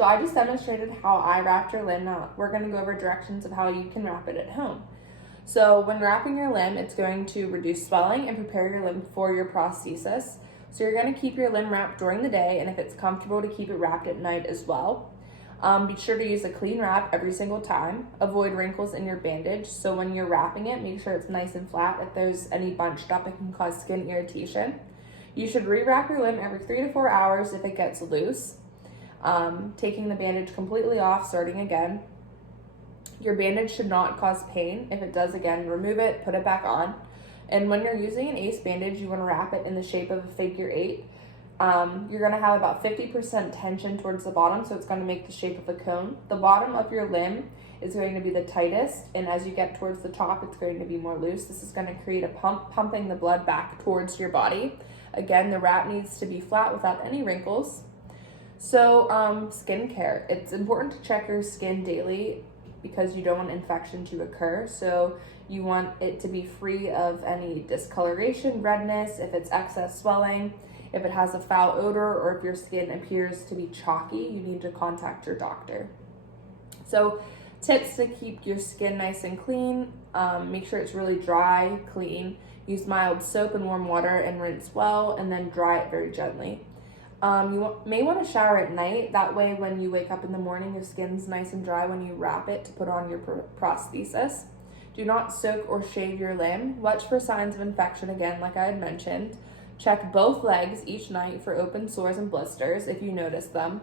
So I just demonstrated how I wrapped your limb. Now we're going to go over directions of how you can wrap it at home. So when wrapping your limb, it's going to reduce swelling and prepare your limb for your prosthesis. So you're going to keep your limb wrapped during the day, and if it's comfortable, to keep it wrapped at night as well. Be sure to use a clean wrap every single time. Avoid wrinkles in your bandage. So when you're wrapping it, make sure it's nice and flat. If there's any bunched up, it can cause skin irritation. You should re-wrap your limb every 3 to 4 hours if it gets loose. Taking the bandage completely off, starting again. Your bandage should not cause pain. If it does, again, remove it, put it back on. And when you're using an ACE bandage, you want to wrap it in the shape of a figure 8. You're going to have about 50% tension towards the bottom, so it's going to make the shape of a cone. The bottom of your limb is going to be the tightest, and as you get towards the top, it's going to be more loose. This is going to create a pumping the blood back towards your body. Again, the wrap needs to be flat without any wrinkles. So, skincare. It's important to check your skin daily because you don't want infection to occur. So you want it to be free of any discoloration, redness, if it's excess swelling, if it has a foul odor, or if your skin appears to be chalky, you need to contact your doctor. So tips to keep your skin nice and clean: make sure it's really dry, clean. Use mild soap and warm water and rinse well, and then dry it very gently. You may want to shower at night. That way, when you wake up in the morning, your skin's nice and dry when you wrap it to put on your prosthesis. Do not soak or shave your limb. Watch for signs of infection, again, like I had mentioned. Check both legs each night for open sores and blisters if you notice them.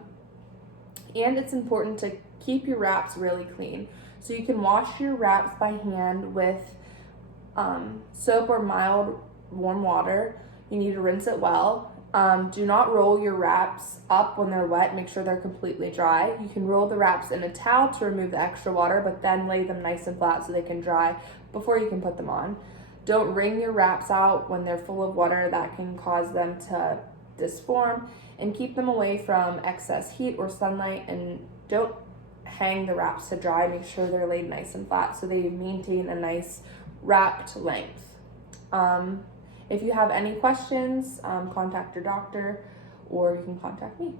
And it's important to keep your wraps really clean. So you can wash your wraps by hand with soap or mild warm water. You need to rinse it well. Do not roll your wraps up when they're wet. Make sure they're completely dry. You can roll the wraps in a towel to remove the extra water, but then lay them nice and flat so they can dry before you can put them on. Don't wring your wraps out when they're full of water. That can cause them to disform, and keep them away from excess heat or sunlight, and don't hang the wraps to dry. Make sure they're laid nice and flat so they maintain a nice wrapped length. If you have any questions, contact your doctor, or you can contact me.